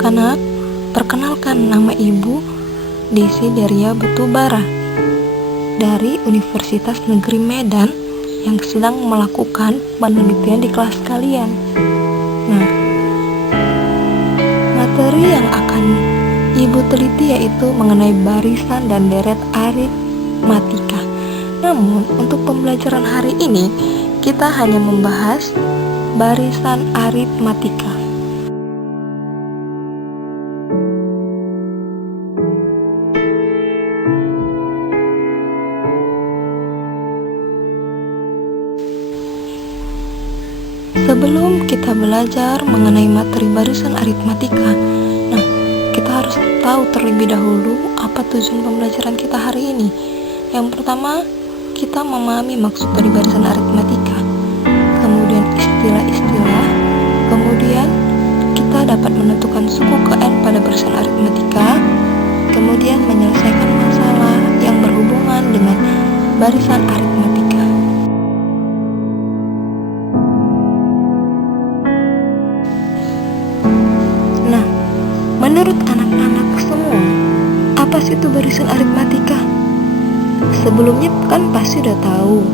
anak-anak, perkenalkan nama Ibu Desideria Batubara dari Universitas Negeri Medan yang sedang melakukan penelitian di kelas kalian. Nah, materi yang akan Ibu teliti yaitu mengenai barisan dan deret aritmatika. Namun, untuk pembelajaran hari ini, kita hanya membahas barisan aritmatika. Sebelum kita belajar mengenai materi barisan aritmatika, kita harus tahu terlebih dahulu apa tujuan pembelajaran kita hari ini. Yang pertama, kita memahami maksud dari barisan aritmatika, kemudian istilah-istilah, kemudian kita dapat menentukan suku ke N pada barisan aritmatika, kemudian menyelesaikan masalah yang berhubungan dengan barisan aritmatika. Nah, menurut anak-anak semua, apa sih itu barisan aritmatika? Sebelumnya kan pasti udah tahu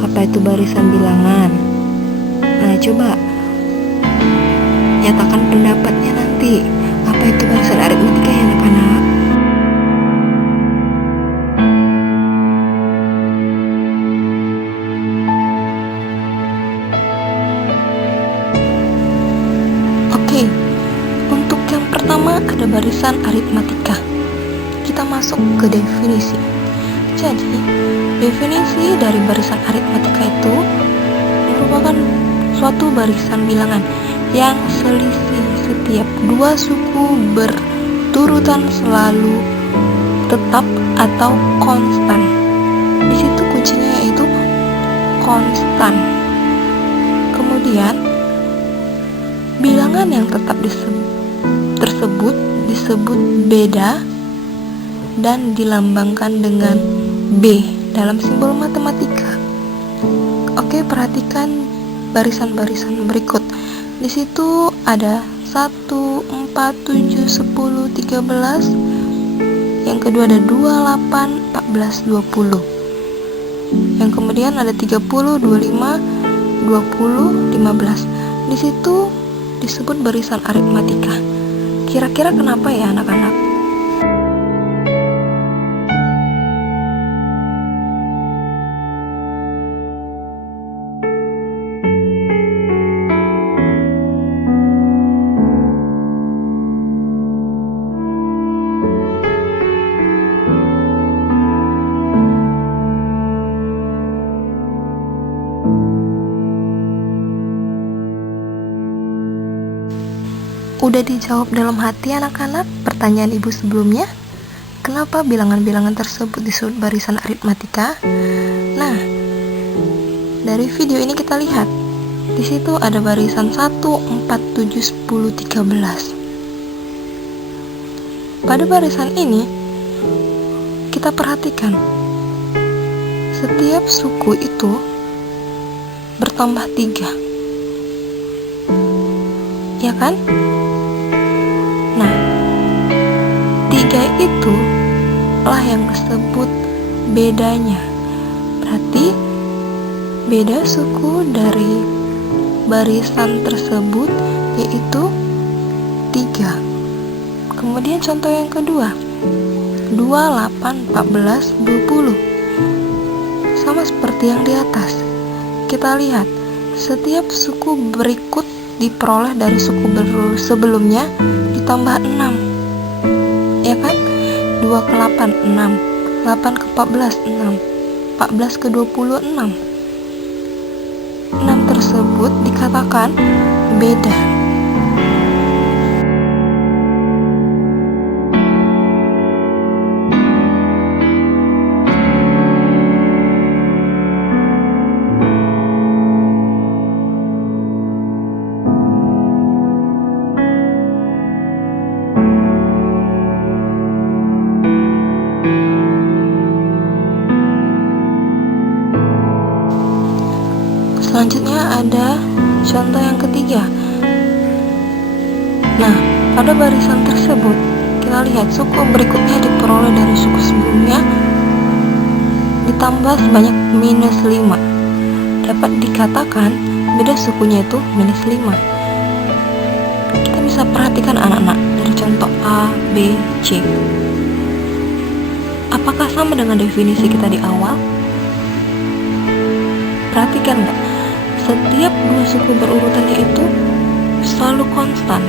apa itu barisan bilangan. Nah, coba nyatakan pendapatnya nanti. Apa itu barisan aritmatika ya anak-anak? Oke, untuk yang pertama ada barisan aritmatika. Kita masuk ke definisi. Jadi, definisi dari barisan aritmatika itu merupakan suatu barisan bilangan yang selisih setiap dua suku berturutan selalu tetap atau konstan. Di situ kuncinya yaitu konstan. Kemudian, bilangan yang tetap tersebut disebut beda dan dilambangkan dengan B dalam simbol matematika. Oke, perhatikan barisan-barisan berikut. Di situ ada 1, 4, 7, 10, 13. Yang kedua ada 2, 8, 14, 20. Yang kemudian ada 30, 25, 20, 15. Di situ disebut barisan aritmatika. Kira-kira kenapa ya anak-anak? Udah dijawab dalam hati anak-anak pertanyaan Ibu sebelumnya? Kenapa bilangan-bilangan tersebut disebut barisan aritmatika? Nah, dari video ini kita lihat. Di situ ada barisan 1, 4, 7, 10, 13. Pada barisan ini, kita perhatikan. Setiap suku itu bertambah 3. Ya kan? Nah, 3 itu lah yang disebut bedanya. Berarti beda suku dari barisan tersebut yaitu 3. Kemudian contoh yang kedua, 2, 8, 14, 20. Sama seperti yang di atas. Kita lihat, setiap suku berikut diperoleh dari suku sebelumnya ditambah 6. Ya kan? 2 ke 8, 6. 8 ke 14, 6. 14 ke 20, 6. 6 tersebut dikatakan beda. Selanjutnya ada contoh yang ketiga. Nah, Pada barisan tersebut, kita lihat suku berikutnya diperoleh dari suku sebelumnya ditambah sebanyak -5. Dapat dikatakan beda sukunya itu -5. Kita bisa perhatikan anak-anak dari contoh A, B, C. Apakah sama dengan definisi kita di awal? Perhatikan nggak? Setiap dua suku berurutannya itu selalu konstan.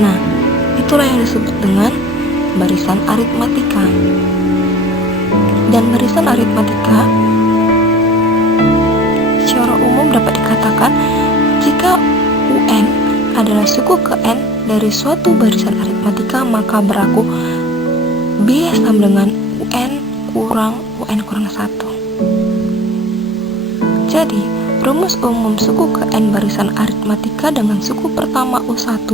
Nah, itulah yang disebut dengan barisan aritmatika. Dan barisan aritmatika secara umum dapat dikatakan jika UN adalah suku ke N dari suatu barisan aritmatika, maka berlaku B sama dengan UN kurang 1. Jadi, rumus umum suku ke N barisan aritmatika dengan suku pertama U1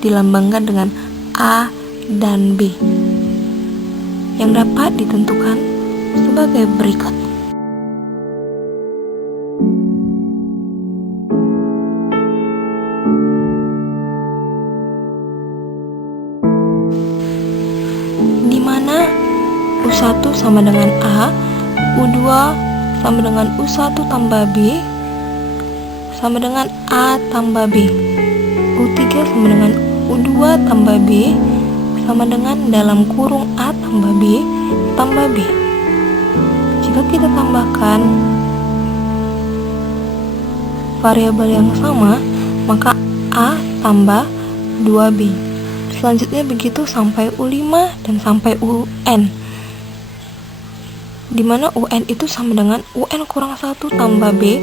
dilambangkan dengan A dan B yang dapat ditentukan sebagai berikut. Di mana U1 sama dengan A, U2 sama dengan U1 tambah B sama dengan A tambah B, U3 sama dengan U2 tambah B sama dengan dalam kurung A tambah B tambah B. Jika kita tambahkan variabel yang sama, maka A tambah 2B. Selanjutnya begitu sampai U5 dan sampai UN, dimana UN itu sama dengan UN kurang 1 tambah B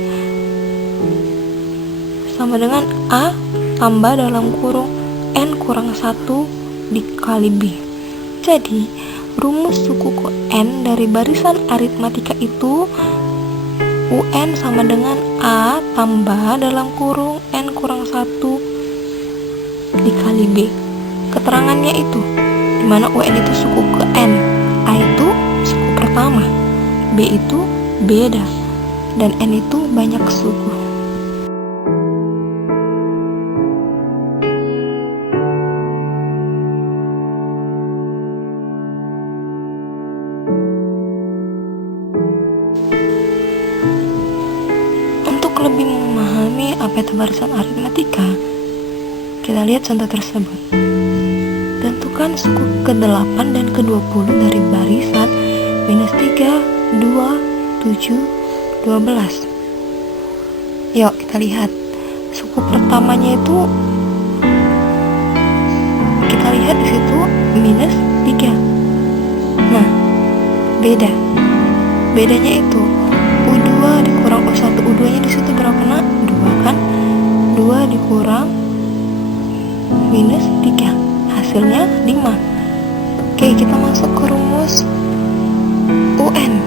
sama dengan A tambah dalam kurung N kurang 1 dikali B. Jadi, rumus suku ke N dari barisan aritmatika itu UN sama dengan A tambah dalam kurung N kurang 1 dikali B. Keterangannya itu, dimana UN itu suku ke N, A itu suku pertama, B itu beda, dan N itu banyak suku. Lebih memahami apa itu barisan aritmatika, kita lihat contoh tersebut. Tentukan suku ke-8 dan ke-20 dari barisan -3, 2, 7, 12. Yuk kita lihat. Suku pertamanya itu kita lihat di situ -3. Nah, bedanya itu U2 dikurang U1, U2 nya di situ berapa nak? 2 kan? 2 dikurang -3, hasilnya 5. Oke, kita masuk ke rumus UN.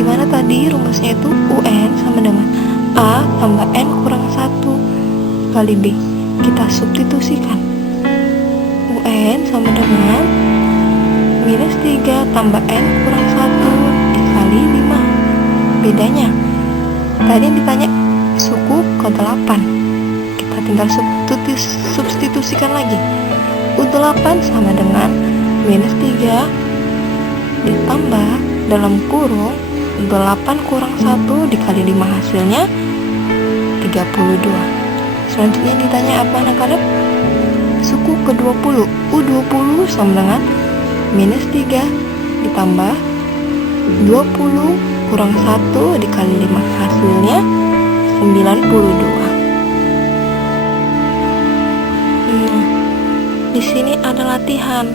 Dimana tadi rumusnya itu UN sama dengan A tambah N kurang 1 kali B. Kita substitusikan. UN sama dengan -3 tambah N kurang 1 dikali 5. Bedanya, tadi yang ditanya suku ke-8, kita tinggal substitusikan lagi. U8 sama dengan -3 ditambah dalam kurung 8 kurang 1 dikali 5, hasilnya 32. Selanjutnya ditanya apa anak-anak? Suku ke-20, U20 sama dengan -3 ditambah 20 kurang 1 dikali 5, hasilnya 92. Di sini ada latihan.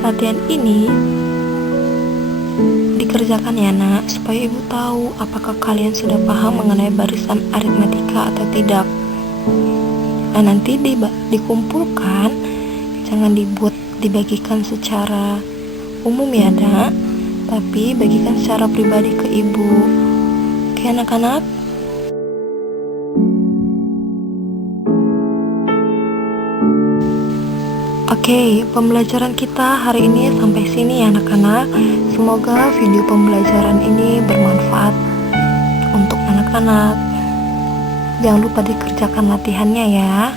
Latihan ini dikerjakan ya nak, supaya ibu tahu apakah kalian sudah paham mengenai barisan aritmatika atau tidak. Nah, nanti dikumpulkan, jangan dibagikan secara umum ya nak, tapi bagikan secara pribadi ke ibu. Oke anak-anak? Oke, pembelajaran kita hari ini sampai sini ya anak-anak. Semoga video pembelajaran ini bermanfaat untuk anak-anak. Jangan lupa dikerjakan latihannya ya.